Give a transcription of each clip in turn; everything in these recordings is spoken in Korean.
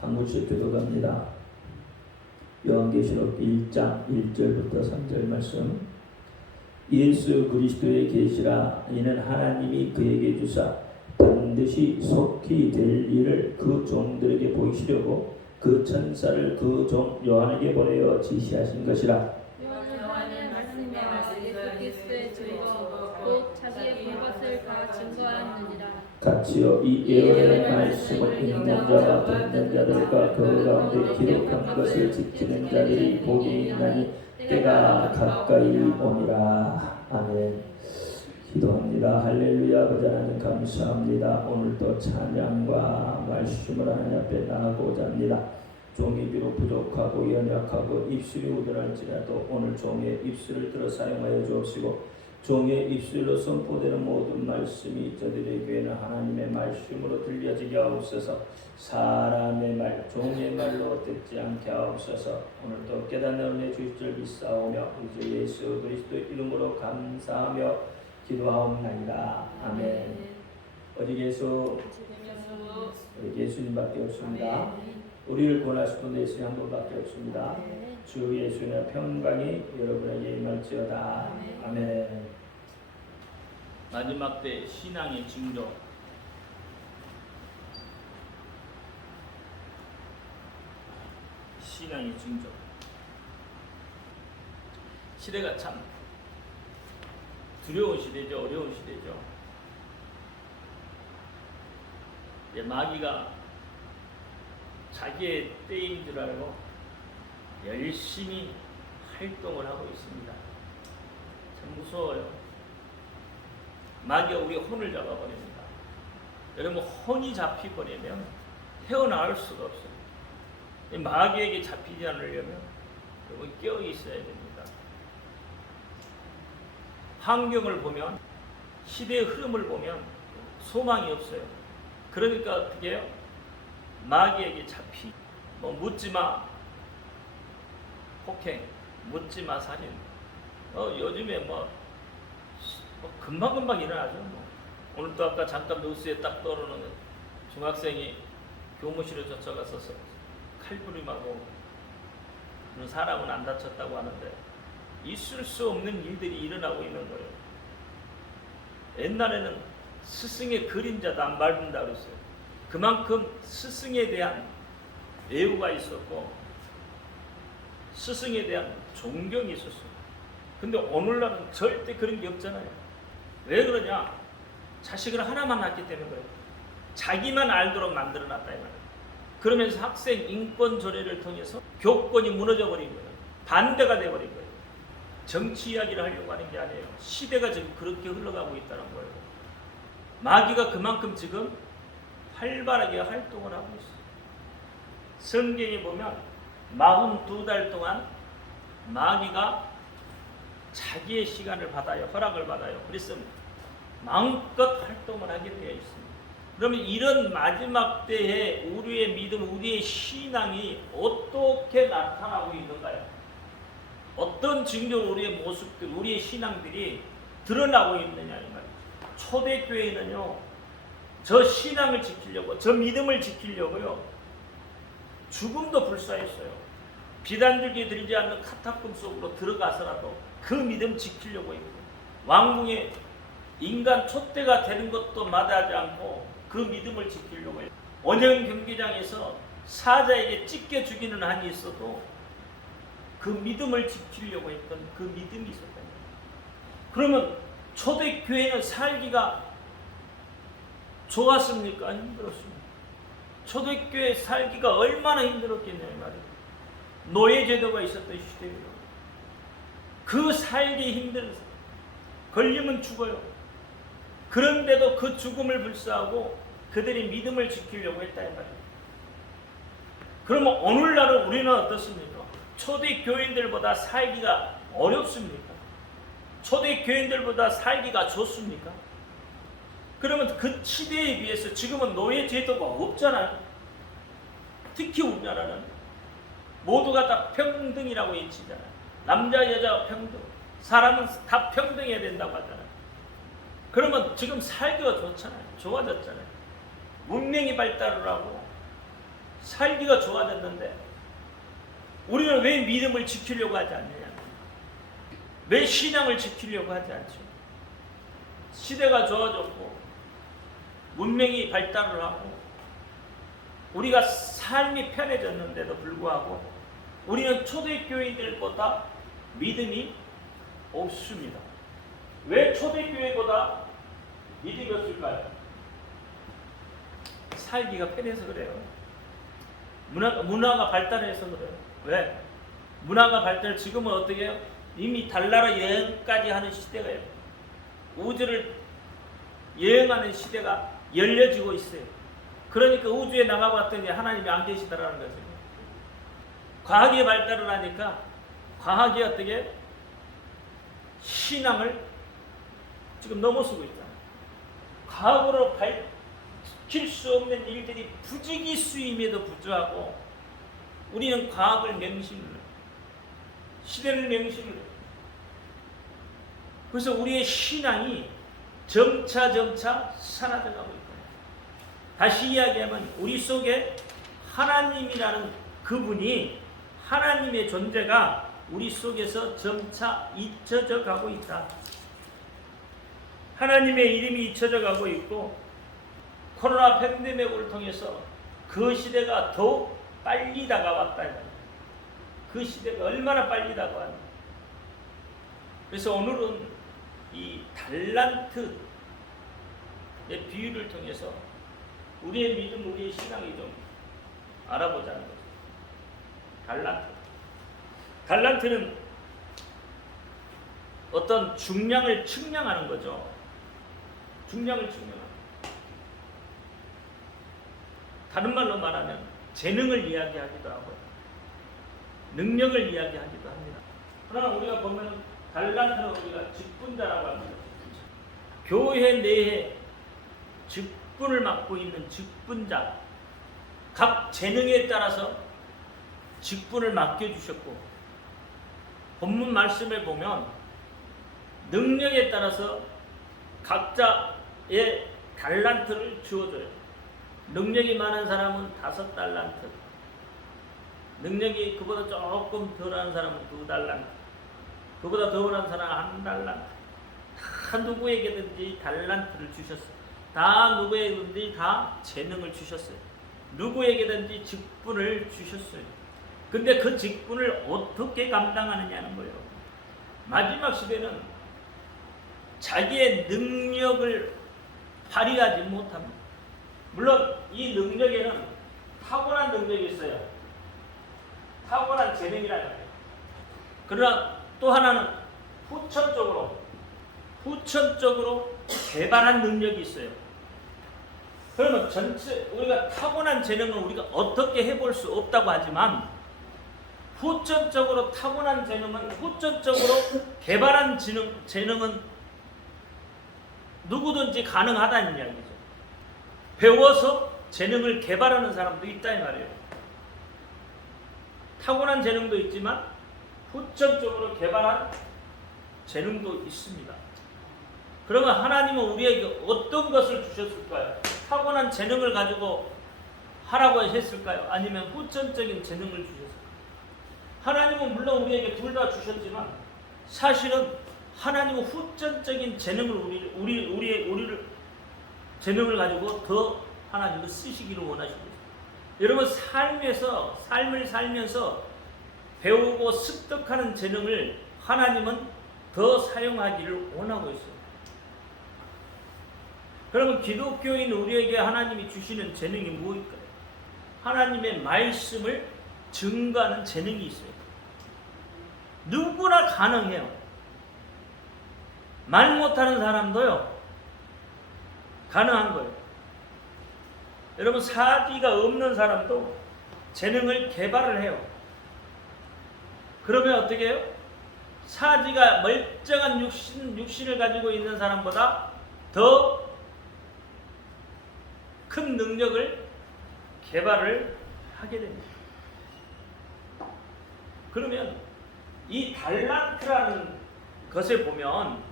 한 구씩 교독합니다. 요한계시록 1장 1절부터 3절 말씀. 예수 그리스도의 계시라. 이는 하나님이 그에게 주사 반드시 속히 될 일을 그 종들에게 보이시려고 그 천사를 그 종 요한에게 보내어 지시하신 것이라. 요한은 말씀에 예수 그리스도의 증거 곧 자기의 본 것을 다 증거하느니라. 같이요. 이 예언의 말씀을 읽는 자와 듣는 자들과 그 가운데 기록한 것을 지키는 자들이 복이 있나니 때가 가까이 오니라. 아멘. 기도합니다. 할렐루야. 아버지 하나님 감사합니다. 오늘도 찬양과 말씀을 하나님 앞에 나아가고자 합니다. 종이 비록 부족하고 연약하고 입술이 우둔할지라도 오늘 종의 입술을 들어 사용하여 주옵시고 종의 입술로 선포되는 모든 말씀이 저들에게는 하나님의 말씀으로 들려지게 하옵소서. 사람의 말, 종의 말로 듣지 않게 하옵소서. 오늘도 깨닫는 은혜 주실 줄 믿사오며 이제 예수 그리스도 이름으로 감사하며 기도하옵나이다. 아멘. 오직 예수, 우리 예수님밖에 없습니다. 우리를 구원할 수 있는 예수님 한 분밖에 없습니다. 주 예수의 평강이 여러분에게 임할지어다. 아멘. 마지막 때 신앙의 징조. 신앙의 징조. 시대가 참 두려운 시대죠. 어려운 시대죠. 마귀가 자기의 때인 줄 알고 열심히 활동을 하고 있습니다. 참 무서워요. 마귀가 우리의 혼을 잡아버립니다. 여러분, 혼이 잡히버리면 헤어나올 수가 없어요. 마귀에게 잡히지 않으려면 여러분 깨어 있어야 됩니다. 환경을 보면, 시대의 흐름을 보면 소망이 없어요. 그러니까 어떻게 해요? 마귀에게 묻지마 폭행, 묻지마 살인. 요즘에 금방금방 일어나죠. 오늘도 아까 잠깐 뉴스에 딱 떠오르는 중학생이 교무실에 쫓아가서 칼부림하고 그런 사람은 안 다쳤다고 하는데 있을 수 없는 일들이 일어나고 있는 거예요. 옛날에는 스승의 그림자도 안 밟는다 그랬어요. 그만큼 스승에 대한 애우가 있었고 스승에 대한 존경이 있었어요. 근데 오늘날은 절대 그런 게 없잖아요. 왜 그러냐? 자식을 하나만 낳기 때문에 그래요. 자기만 알도록 만들어놨다 이 말이에요. 그러면서 학생 인권 조례를 통해서 교권이 무너져 버린 거예요. 반대가 돼버린 거예요. 정치 이야기를 하려고 하는 게 아니에요. 시대가 지금 그렇게 흘러가고 있다는 거예요. 마귀가 그만큼 지금 활발하게 활동을 하고 있어요. 성경에 보면 42달 동안 마귀가 자기의 시간을 받아요. 허락을 받아요. 그래서 마음껏 활동을 하게 되어 있습니다. 그러면 이런 마지막 때에 우리의 믿음, 우리의 신앙이 어떻게 나타나고 있는가요? 어떤 징조로 우리의 모습들, 우리의 신앙들이 드러나고 있느냐 이 말이죠. 초대교회는요, 저 신앙을 지키려고, 저 믿음을 지키려고요, 죽음도 불사했어요. 비단줄기 들이지 않는 카타콤 속으로 들어가서라도 그 믿음 지키려고 했고, 왕궁에 인간 촛대가 되는 것도 마다하지 않고 그 믿음을 지키려고 했고, 원형 경기장에서 사자에게 찢겨 죽이는 한이 있어도 그 믿음을 지키려고 했던 그 믿음이 있었다. 그러면 초대교회는 살기가 좋았습니까? 힘들었습니까? 초대교회 살기가 얼마나 힘들었겠냐 이 말이에요. 노예제도가 있었던 시대예요. 그 살기 힘들어서 걸리면 죽어요. 그런데도 그 죽음을 불사하고 그들이 믿음을 지키려고 했다 이 말이에요. 그러면 오늘날은 우리는 어떻습니까? 초대교인들보다 살기가 어렵습니까? 초대교인들보다 살기가 좋습니까? 그러면 그 시대에 비해서 지금은 노예제도가 없잖아요. 특히 우리나라는 모두가 다 평등이라고 외치잖아요. 남자 여자 평등, 사람은 다 평등해야 된다고 하잖아요. 그러면 지금 살기가 좋잖아요. 좋아졌잖아요. 문명이 발달을 하고 살기가 좋아졌는데 우리는 왜 믿음을 지키려고 하지 않느냐? 왜 신앙을 지키려고 하지 않죠? 시대가 좋아졌고 문명이 발달을 하고 우리가 삶이 편해졌는데도 불구하고 우리는 초대교회들보다 믿음이 없습니다. 왜 초대교회보다 믿음이 없을까요? 살기가 편해서 그래요. 문화가 발달해서 그래요. 왜? 문화가 발달, 지금은 어떻게 해요? 이미 달나라 여행까지 하는 시대가요. 우주를 여행하는 시대가 열려지고 있어요. 그러니까 우주에 나가봤더니 하나님이 안 계시다라는 거죠. 과학이 발달을 하니까 과학이 어떻게 신앙을 지금 넘어서고 있잖아요. 과학으로 밝힐 수 없는 일들이 부지기수임에도 불구하고 우리는 과학을 명심을 해요. 시대를 명심을 해요. 그래서 우리의 신앙이 점차 사라져가고 있다. 다시 이야기하면 우리 속에 하나님이라는 그분이, 하나님의 존재가 우리 속에서 점차 잊혀져 가고 있다. 하나님의 이름이 잊혀져 가고 있고 코로나 팬데믹을 통해서 그 시대가 더욱 빨리 다가왔다. 그 시대가 얼마나 빨리 다가왔나. 그래서 오늘은 이 달란트의 비유를 통해서 우리의 믿음, 우리의 신앙이 좀 알아보자는 거죠. 달란트는 어떤 중량을 측량하는 거죠. 중량을 측량하는. 다른 말로 말하면 재능을 이야기하기도 하고요. 능력을 이야기하기도 합니다. 그러나 우리가 보면 달란트는 우리가 직분자라고 합니다. 교회 내에 직분을 맡고 있는 직분자, 각 재능에 따라서 직분을 맡겨주셨고, 본문 말씀에 보면 능력에 따라서 각자의 달란트를 주어줘요. 능력이 많은 사람은 5달란트, 능력이 그보다 조금 덜한 사람은 2달란트, 그보다 덜한 사람은 1달란트. 다 누구에게든지 달란트를 주셨어요. 다 누구에게든지 다 재능을 주셨어요. 누구에게든지 직분을 주셨어요. 근데 그 직분을 어떻게 감당하느냐는 거예요. 마지막 시대는 자기의 능력을 발휘하지 못합니다. 물론 이 능력에는 타고난 능력이 있어요. 타고난 재능이라는 거예요. 그러나 또 하나는 후천적으로 개발한 능력이 있어요. 그러면 전체 우리가 타고난 재능은 우리가 어떻게 해볼 수 없다고 하지만 후천적으로 타고난 재능은, 후천적으로 개발한 재능은 누구든지 가능하다는 이야기죠. 배워서 재능을 개발하는 사람도 있다 이 말이에요. 타고난 재능도 있지만 후천적으로 개발한 재능도 있습니다. 그러면 하나님은 우리에게 어떤 것을 주셨을까요? 타고난 재능을 가지고 하라고 했을까요? 아니면 후천적인 재능을 주셨을까요? 하나님은 물론 우리에게 둘 다 주셨지만 사실은 하나님은 후천적인 재능을 우리를 재능을 가지고 더 하나님은 쓰시기를 원하시고 있습니다. 여러분 삶을 살면서 배우고 습득하는 재능을 하나님은 더 사용하기를 원하고 있어요. 그러면 기독교인 우리에게 하나님이 주시는 재능이 무엇일까요? 하나님의 말씀을 증거하는 재능이 있어요. 누구나 가능해요. 말 못하는 사람도요, 가능한 거예요. 여러분, 사지가 없는 사람도 재능을 개발을 해요. 그러면 어떻게 해요? 사지가 멀쩡한 육신을 가지고 있는 사람보다 더 큰 능력을 개발을 하게 됩니다. 그러면 이 달란트라는 것을 보면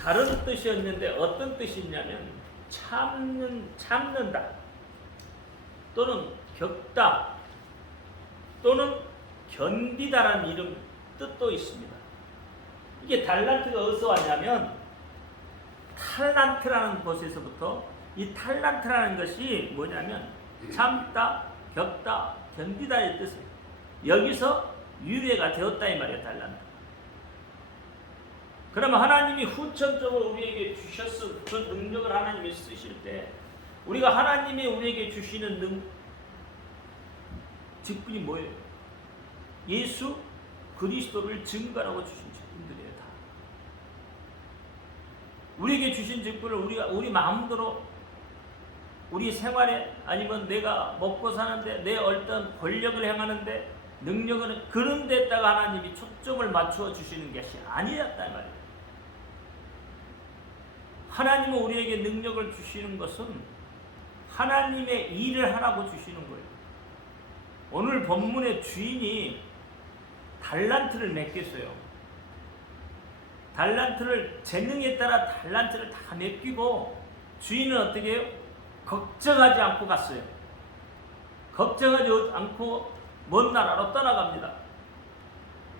다른 뜻이었는데 어떤 뜻이 있냐면 참는다 또는 겪다 또는 견디다라는 이름 뜻도 있습니다. 이게 달란트가 어디서 왔냐면 탈란트라는 곳에서부터 이 탈란트라는 것이 뭐냐면 참다, 겪다, 견디다의 뜻이에요. 여기서 유래가 되었다 이 말이에요. 달란트. 그러면 하나님이 후천적으로 우리에게 주셨을 그 능력을 하나님이 쓰실 때 우리가 하나님이 우리에게 주시는 직분이 뭐예요? 예수 그리스도를 증거하고 주신 직분들이에요. 다. 우리에게 주신 직분을 우리 마음대로 우리 생활에 아니면 내가 먹고 사는데 내 어떤 권력을 행하는데 능력은 그런 데다가 하나님이 초점을 맞추어 주시는 것이 아니었단 말이에요. 하나님은 우리에게 능력을 주시는 것은 하나님의 일을 하라고 주시는 거예요. 오늘 본문의 주인이 달란트를 맡겼어요. 달란트를 재능에 따라 달란트를 다 맡기고 주인은 어떻게 해요? 걱정하지 않고 갔어요. 걱정하지 않고 먼 나라로 떠나갑니다.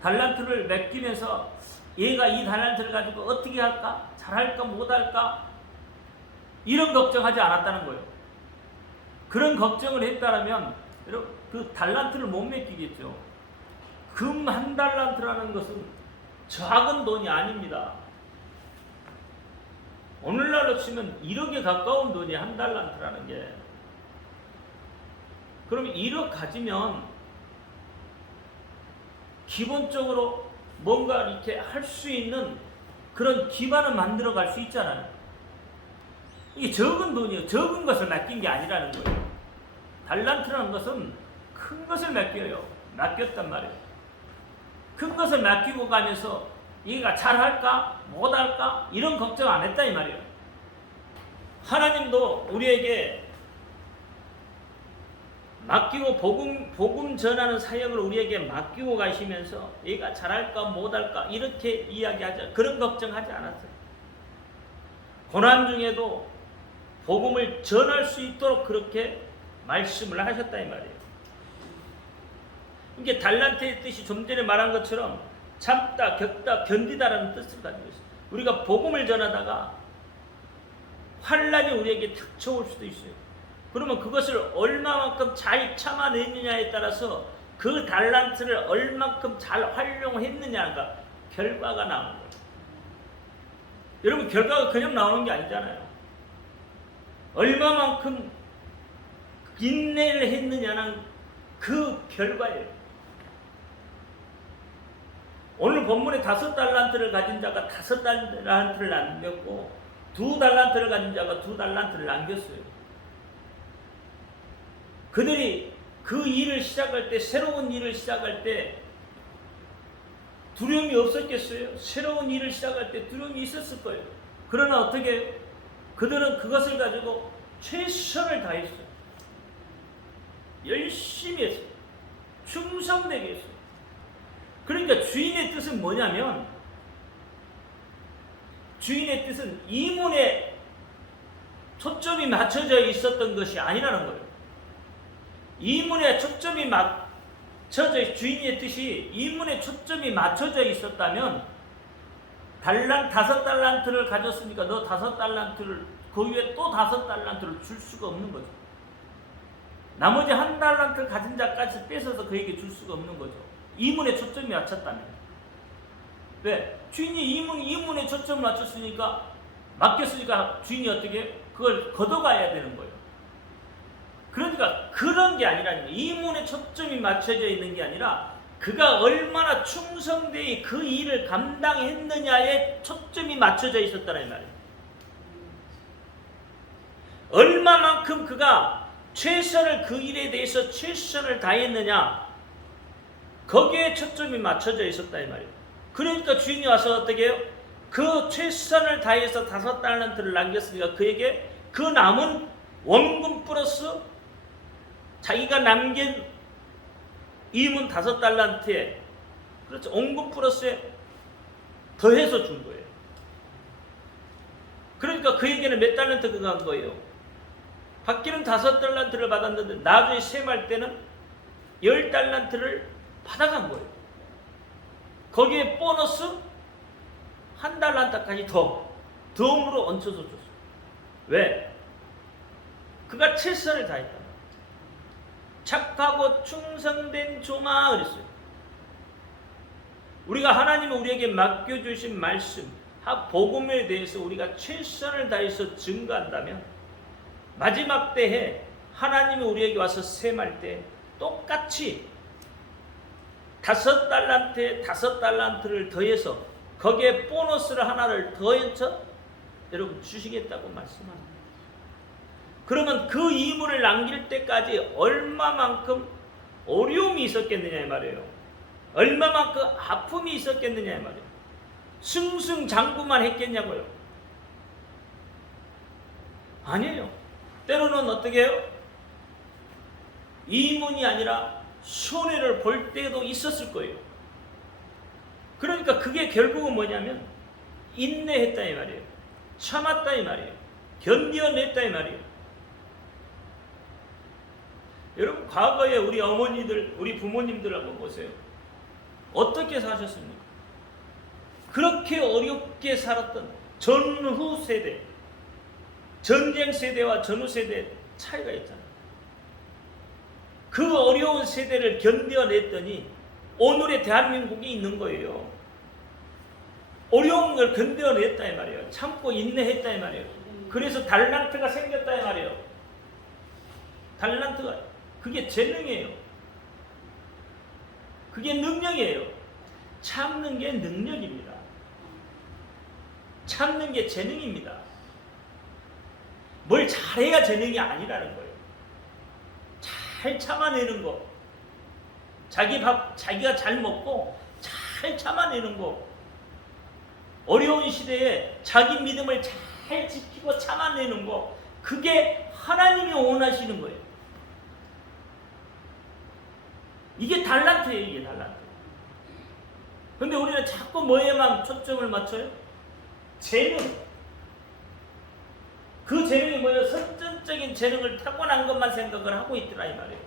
달란트를 맡기면서 얘가 이 달란트를 가지고 어떻게 할까? 잘할까? 못할까? 이런 걱정하지 않았다는 거예요. 그런 걱정을 했다면 여러분 그 달란트를 못 맡기겠죠. 금 한 달란트라는 것은 작은 돈이 아닙니다. 오늘날로 치면 1억에 가까운 돈이 한 달란트라는 게. 그러면 1억 가지면 기본적으로 뭔가 이렇게 할 수 있는 그런 기반을 만들어 갈 수 있잖아요. 이게 적은 돈이에요. 적은 것을 맡긴 게 아니라는 거예요. 달란트라는 것은 큰 것을 맡겼단 말이에요. 큰 것을 맡기고 가면서 얘가 잘할까? 못할까? 이런 걱정 안 했다 이 말이에요. 하나님도 우리에게 맡기고 복음 전하는 사역을 우리에게 맡기고 가시면서 얘가 잘할까 못할까 이렇게 이야기하지 그런 걱정하지 않았어요. 고난 중에도 복음을 전할 수 있도록 그렇게 말씀을 하셨다 이 말이에요. 이게 달란트의 뜻이 좀 전에 말한 것처럼 참다, 겪다, 견디다라는 뜻을 가지고 있어요. 우리가 복음을 전하다가 환란이 우리에게 닥쳐올 수도 있어요. 그러면 그것을 얼마만큼 잘 참아냈느냐에 따라서 그 달란트를 얼마만큼 잘 활용했느냐가 결과가 나오는 거예요. 여러분 결과가 그냥 나오는 게 아니잖아요. 얼마만큼 인내를 했느냐는 그 결과예요. 오늘 본문에 5달란트를 가진 자가 5달란트를 남겼고 2달란트를 가진 자가 2달란트를 남겼어요. 그들이 그 일을 시작할 때 새로운 일을 시작할 때 두려움이 없었겠어요? 새로운 일을 시작할 때 두려움이 있었을 거예요. 그러나 어떻게 해요? 그들은 그것을 가지고 최선을 다했어요. 열심히 했어요. 충성되게 했어요. 그러니까 주인의 뜻은 뭐냐면 주인의 뜻은 이문에 초점이 맞춰져 있었던 것이 아니라는 거예요. 이문에 초점이 맞춰져 주인의 뜻이 이문에 초점이 맞춰져 있었다면 5달란트를 가졌으니까 너 5달란트를 그 위에 또 5달란트를 줄 수가 없는 거죠. 나머지 1달란트를 가진 자까지 뺏어서 그에게 줄 수가 없는 거죠. 이문에 초점이 맞췄다면. 왜? 주인이 이문에 초점을 맞췄으니까 맡겼으니까 주인이 어떻게 그걸 걷어가야 되는 거예요. 그러니까 그런 게 아니라 이문에 초점이 맞춰져 있는 게 아니라 그가 얼마나 충성되이 그 일을 감당했느냐에 초점이 맞춰져 있었다는 말이에요. 얼마만큼 그가 최선을 그 일에 대해서 최선을 다했느냐 거기에 초점이 맞춰져 있었다 이 말이에요. 그러니까 주인이 와서 어떻게 해요? 그 최선을 다해서 5달란트를 남겼으니까 그에게 그 남은 원금 플러스 자기가 남긴 임은 5달란트에 그렇죠. 원금 플러스에 더해서 준 거예요. 그러니까 그에게는 몇 달란트가 간 거예요? 받기는 5달란트를 받았는데 나중에 세무할 때는 10달란트를 받아간 거예요. 거기에 보너스 1달란트까지 덤으로 얹혀서 줬어요. 왜? 그가 최선을 다했다. 착하고 충성된 종아 그랬어요. 우리가 하나님이 우리에게 맡겨주신 말씀, 복음에 대해서 우리가 최선을 다해서 증거한다면 마지막 때에 하나님이 우리에게 와서 셈할 때 똑같이 5달란트에 5달란트를 더해서 거기에 보너스를 하나를 더해서 여러분 주시겠다고 말씀합니다. 그러면 그 이물을 남길 때까지 얼마만큼 어려움이 있었겠느냐 이 말이에요. 얼마만큼 아픔이 있었겠느냐 이 말이에요. 승승장구만 했겠냐고요. 아니에요. 때로는 어떻게 해요? 이문이 아니라 손해를 볼 때도 있었을 거예요. 그러니까 그게 결국은 뭐냐면 인내했다 이 말이에요. 참았다 이 말이에요. 견뎌냈다 이 말이에요. 여러분 과거에 우리 어머니들, 우리 부모님들 한번 보세요. 어떻게 사셨습니까? 그렇게 어렵게 살았던 전후 세대, 전쟁 세대와 전후 세대 차이가 있잖아요. 그 어려운 세대를 견뎌냈더니 오늘의 대한민국이 있는 거예요. 어려운 걸 견뎌냈다 이 말이에요. 참고 인내했다 이 말이에요. 그래서 달란트가 생겼다 이 말이에요. 달란트가 그게 재능이에요. 그게 능력이에요. 참는 게 능력입니다. 참는 게 재능입니다. 뭘 잘해야 재능이 아니라는 거예요. 잘 참아내는 거. 자기 밥 자기가 잘 먹고 잘 참아내는 거. 어려운 시대에 자기 믿음을 잘 지키고 참아내는 거. 그게 하나님이 원하시는 거예요. 이게 달란트예요. 이게 달란트. 근데 우리는 자꾸 뭐에만 초점을 맞춰요? 재능. 그 재능이 뭐예요? 선천적인 재능을 타고난 것만 생각을 하고 있더라 이 말이에요.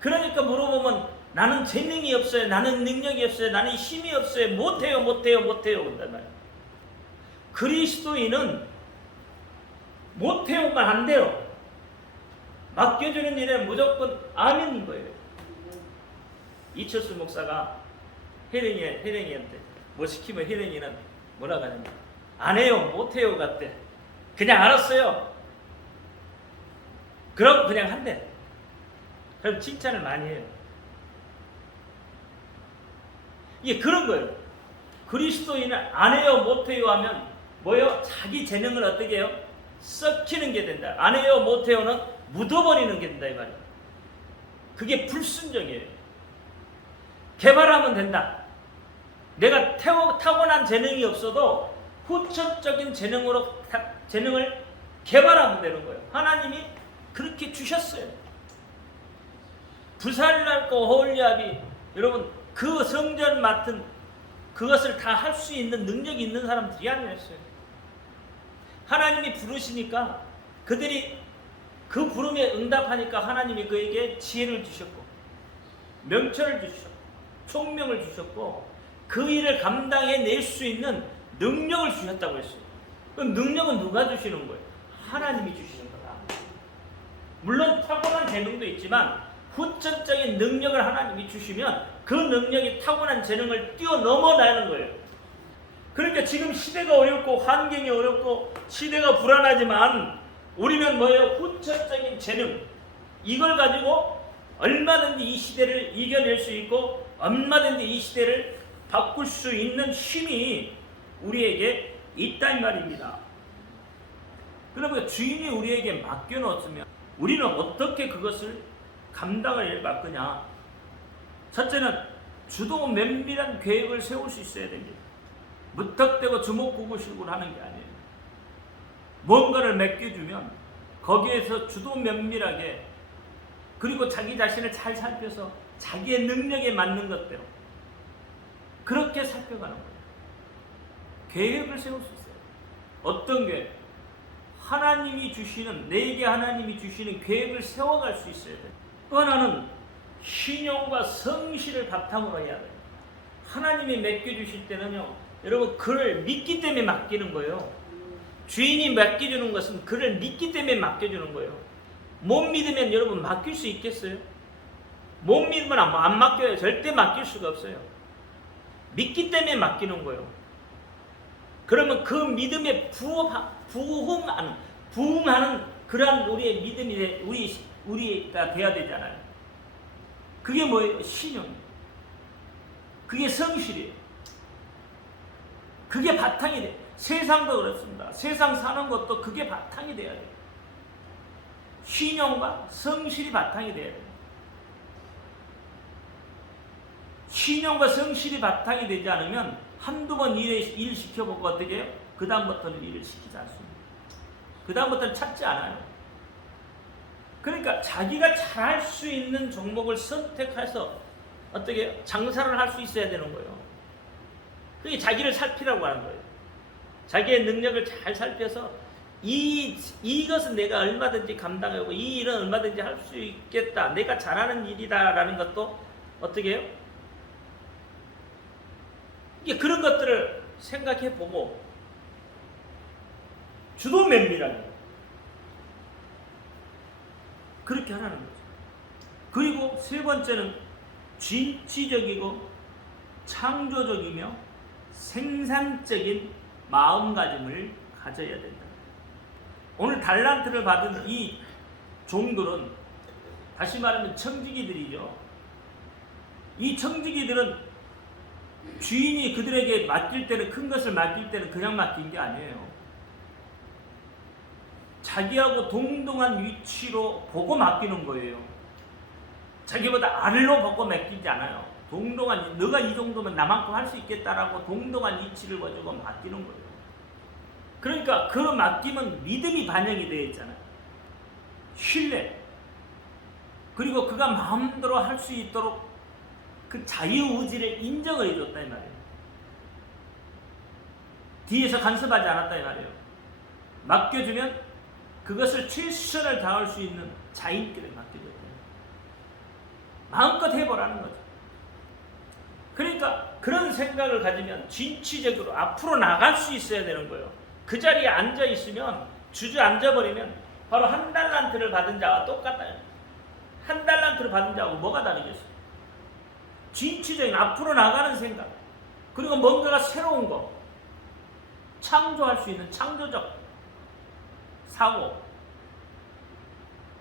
그러니까 물어보면 나는 재능이 없어요. 나는 능력이 없어요. 나는 힘이 없어요. 못해요. 그런단 말이에요. 그리스도인은 못해요만 안 돼요. 맡겨주는 일에 무조건 아멘인 거예요. 이철수 목사가 혜령이한테 뭐 시키면 혜령이는 뭐라고 하냐면 안 해요. 못해요 같대. 그냥 알았어요. 그럼 그냥 한대. 그럼 칭찬을 많이 해요. 이게 그런 거예요. 그리스도인은 안 해요, 못해요 하면 뭐예요? 자기 재능을 어떻게 해요? 썩히는 게 된다. 안 해요, 못해요는 묻어버리는 게 된다 이 말이에요. 그게 불순종이에요. 개발하면 된다. 내가 타고난 재능이 없어도 후천적인 재능을 개발하면 되는 거예요. 하나님이 그렇게 주셨어요. 부살날과 오홀리압이 여러분 그 성전 맡은 그것을 다 할 수 있는 능력이 있는 사람들이 아니었어요. 하나님이 부르시니까 그들이 그 부름에 응답하니까 하나님이 그에게 지혜를 주셨고 명철을 주셨고 총명을 주셨고 그 일을 감당해낼 수 있는 능력을 주셨다고 했어요. 그럼 능력은 누가 주시는 거예요? 하나님이 주시는 거다. 물론 타고난 재능도 있지만 후천적인 능력을 하나님이 주시면 그 능력이 타고난 재능을 뛰어넘어나는 거예요. 그러니까 지금 시대가 어렵고 환경이 어렵고 시대가 불안하지만 우리는 뭐예요? 후천적인 재능 이걸 가지고 얼마든지 이 시대를 이겨낼 수 있고 얼마든지 이 시대를 바꿀 수 있는 힘이 우리에게 있다 이 말입니다. 그러면 주인이 우리에게 맡겨놓았으면 우리는 어떻게 그것을 감당을 바꾸냐? 첫째는 주도 면밀한 계획을 세울 수 있어야 됩니다. 무턱대고 주먹구구식으로 하는 게 아니에요. 뭔가를 맡겨주면 거기에서 주도 면밀하게 그리고 자기 자신을 잘 살펴서 자기의 능력에 맞는 것대로 그렇게 살펴가는 거예요. 계획을 세울 수 있어요. 어떤 계획? 하나님 하나님이 주시는, 내게 하나님이 주시는 계획을 세워갈 수 있어야 돼. 또 하나는 신용과 성실을 바탕으로 해야 돼. 하나님이 맡겨주실 때는요, 여러분 그를 믿기 때문에 맡기는 거예요. 주인이 맡겨주는 것은 그를 믿기 때문에 맡겨주는 거예요. 못 믿으면 여러분 맡길 수 있겠어요? 못 믿으면 안 맡겨요. 절대 맡길 수가 없어요. 믿기 때문에 맡기는 거예요. 그러면 그 믿음에 부응하는 그러한 우리의 믿음이 우리가 돼야 되잖아요. 그게 뭐예요? 신용. 그게 성실이에요. 그게 바탕이 돼. 세상도 그렇습니다. 세상 사는 것도 그게 바탕이 돼야 돼요. 신용과 성실이 바탕이 돼야 돼요. 신용과 성실이 바탕이 되지 않으면 한두 번 일 시켜보고 어떻게 해요? 그 다음부터는 일을 시키지 않습니다. 그 다음부터는 찾지 않아요. 그러니까 자기가 잘할 수 있는 종목을 선택해서 어떻게 해요? 장사를 할 수 있어야 되는 거예요. 그게 자기를 살피라고 하는 거예요. 자기의 능력을 잘 살펴서 이것은 내가 얼마든지 감당하고 이 일은 얼마든지 할 수 있겠다. 내가 잘하는 일이다라는 것도 어떻게 해요? 이게 그런 것들을 생각해 보고 주도 면밀하게 그렇게 하라는 거죠. 그리고 세 번째는 진취적이고 창조적이며 생산적인 마음가짐을 가져야 된다. 오늘 달란트를 받은 이 종들은 다시 말하면 청지기들이죠. 이 청지기들은 주인이 그들에게 맡길 때는, 큰 것을 맡길 때는 그냥 맡긴 게 아니에요. 자기하고 동등한 위치로 보고 맡기는 거예요. 자기보다 아래로 보고 맡기지 않아요. 동등한, 너가 이 정도면 나만큼 할 수 있겠다라고 동등한 위치를 가지고 맡기는 거예요. 그러니까 그 맡김은 믿음이 반영이 되어 있잖아요. 신뢰. 그리고 그가 마음대로 할 수 있도록 그 자유의지를 인정을 해줬다 이 말이에요. 뒤에서 간섭하지 않았다 이 말이에요. 맡겨주면 그것을 최선을 다할 수 있는 자인끼리 맡겨줬다. 마음껏 해보라는 거죠. 그러니까 그런 생각을 가지면 진취적으로 앞으로 나갈 수 있어야 되는 거예요. 그 자리에 앉아 있으면, 주저앉아버리면 바로 한 달란트를 받은 자와 똑같다. 한 달란트를 받은 자하고 뭐가 다르겠어요? 진취적인 앞으로 나가는 생각, 그리고 뭔가가 새로운 거, 창조할 수 있는 창조적 사고,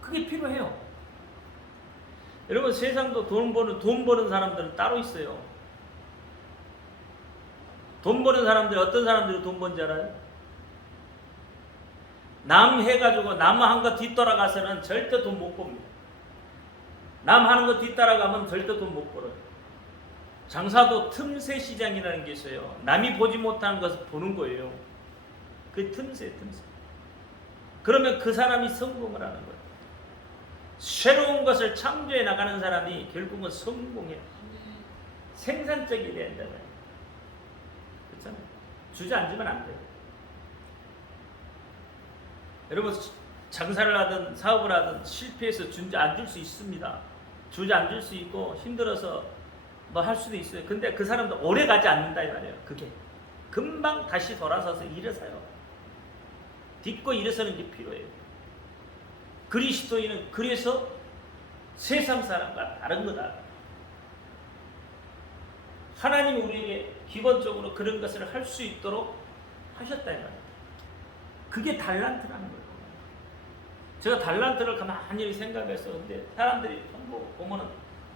그게 필요해요. 여러분 세상도 돈 버는 사람들은 따로 있어요. 돈 버는 사람들이 어떤 사람들이 돈 번지 알아요? 남 해가지고 남 한 거 뒤돌아가서는 절대 돈 못 법니다. 남 하는 거 뒤따라가면 절대 돈 못 벌어요. 장사도 틈새 시장이라는 게 있어요. 남이 보지 못하는 것을 보는 거예요. 그 틈새. 그러면 그 사람이 성공을 하는 거예요. 새로운 것을 창조해 나가는 사람이 결국은 성공해요. 생산적이 돼야 된다고요. 그렇잖아요. 주저앉으면 안 돼요. 여러분 장사를 하든 사업을 하든 실패해서 주저앉을 수 있습니다. 주저앉을 수 있고 힘들어서 뭐 할 수도 있어요. 근데 그 사람도 오래 가지 않는다 이 말이에요. 그게 금방 다시 돌아서서 일어서요. 딛고 일어서는 게 필요해요. 그리스도인은 그래서 세상 사람과 다른 거다. 하나님이 우리에게 기본적으로 그런 것을 할 수 있도록 하셨다 이 말이에요. 그게 달란트라는 거예요. 제가 달란트를 가만히 생각해서 근데 사람들이 전부 보면은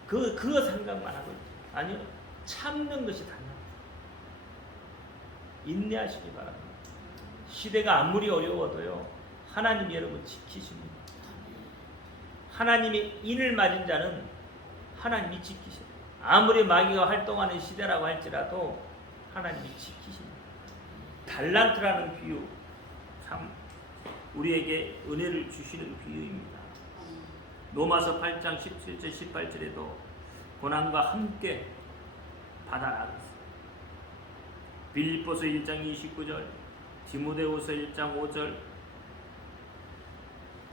그거 생각만 하고 있죠. 아니요, 참는 것이 달란트. 인내하시기 바랍니다. 시대가 아무리 어려워도요, 하나님이 여러분 지키십니다. 하나님의 인을 맞은 자는 하나님이 지키십니다. 아무리 마귀가 활동하는 시대라고 할지라도 하나님이 지키십니다. 달란트라는 비유 참 우리에게 은혜를 주시는 비유입니다. 로마서 8장 17절 18절에도 고난과 함께 받아나갔습니다. 빌립보서 1장 29절, 디모데후서 1장 5절,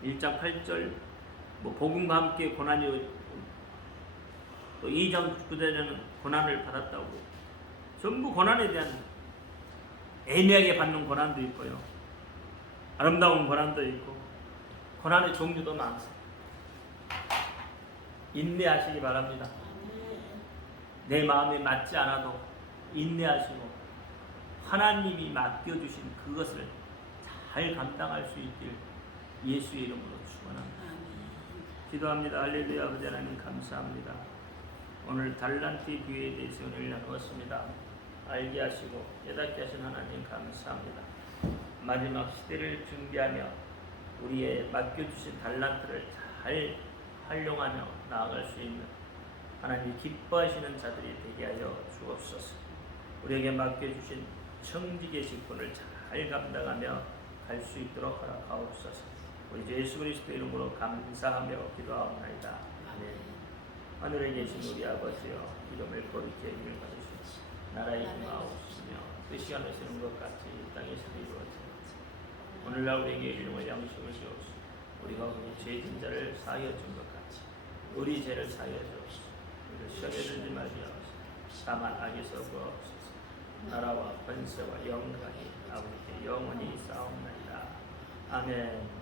1장 8절 복음과 함께 고난이 또 2장 9절에는 고난을 받았다고 전부 고난에 대한 애매하게 받는 고난도 있고요. 아름다운 고난도 있고 고난의 종류도 많습니다. 인내하시기 바랍니다. 내 마음에 맞지 않아도 인내하시고 하나님이 맡겨주신 그것을 잘 감당할 수 있길 예수의 이름으로 축원합니다. 기도합니다. 할렐루야. 아버지 하나님 감사합니다. 오늘 달란트 비유에 대해서 은혜를 나누었습니다. 알게 하시고 깨닫게 하신 하나님 감사합니다. 마지막 시대를 준비하며 우리의 맡겨주신 달란트를 잘 활용하며 나아갈 수 있는 하나님 기뻐하시는 자들이 되게 하여 주옵소서. 우리에게 맡겨주신 청지기의 직분을 잘 감당하며 갈 수 있도록 허락하옵소서. 우리 예수 그리스도 이름으로 감사하며 기도하옵나이다. 아멘. 하늘에 계신 우리 아버지여, 이름을 거룩히 여김을 받으시옵소서. 나라의 임하옵시며 뜻이 하늘에서는 것 같이 이 땅에서도 이루어지옵소서. 오늘날 우리에게 일용할 양식을 주옵소서. 우리가 우리 죄진 자를 사하여 준 것 같이 우리 죄를 사하여 주옵소서. 우리를 시험에 들지 말게 하옵소서. 다만 악에서 구하옵소서. 나라와 권세와 영광이 아버지께 영원히 싸움나이다. 아멘.